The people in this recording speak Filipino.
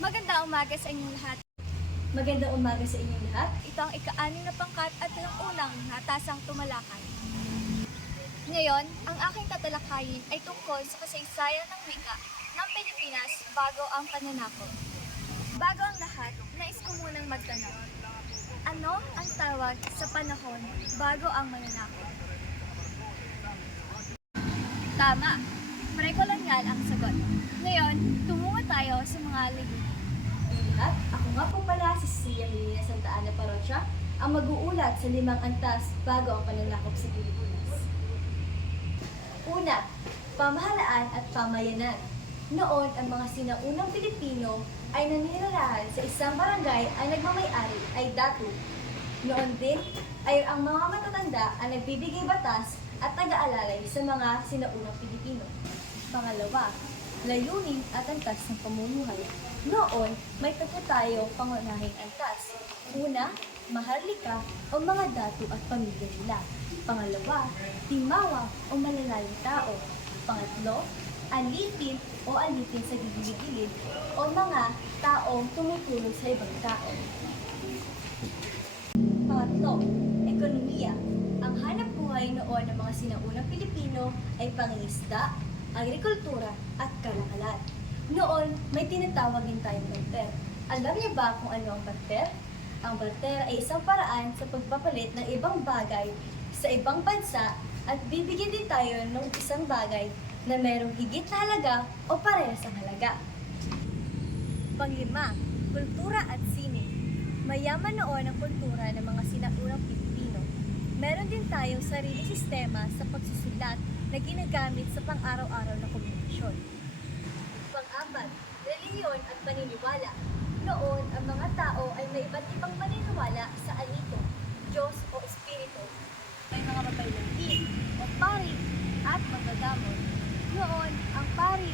Magandang umaga sa inyong lahat. Magandang umaga sa inyong lahat. Ito ang ika-anim na pangkat at ng unang natasang tumalakay. Ngayon, ang aking tatalakayin ay tungkol sa kasaysayan ng wika ng Pilipinas bago ang pananakop. Bago ang lahat, nais ko munang magtanong. Ano ang tawag sa panahon bago ang mananakop? Tama! Prekolonyal ang sagot. Ngayon, tumungo tayo sa layunin. Lahat, ako nga po pala si Cecilia Helena Santa Ana Parosya, ang mag-uulat sa limang antas bago ang pananakop sa Pilipinas. Una, pamahalaan at pamayanan. Noon, ang mga sinaunang Pilipino ay naninirahan sa isang barangay ang nagmamayari ay datu. Noon din ay ang mga matatanda ang nagbibigay batas at taga-alalay sa mga sinaunang Pilipino. Pangalawa, layunin at antas ng pamumuhay. Noon, may tatlo tayong pangunahing antas. Una, maharlika o mga datu at pamilya nila. Pangalawa, timawa o malalayong tao. Pangatlo, alipin o alipin sa gilid-gilid o mga taong tumutulong sa ibang tao. Pangatlo, ekonomiya. Ang hanap buhay noon ng mga sinaunang Pilipino ay pangingisda, agrikultura at kalakalan. Noon, may tinatawag din tayong barter. Alam niyo ba kung ano ang barter? Ang barter ay isang paraan sa pagpapalit ng ibang bagay sa ibang bansa at bibigyan din tayo ng isang bagay na merong higit na halaga o parehas ang halaga. Panglima, kultura at sine. Mayaman noon ang kultura ng mga sinaunang Pilipino. Meron din tayong sarili sistema sa pagsusulat na ginagamit sa pang-araw-araw na komunikasyon. Pang-apat, reliyon at paniniwala. Noon, ang mga tao ay may iba't ibang paniniwala sa alito, Diyos o Espiritu. May mga mabailanggin o pari at magagamot. Noon, ang pari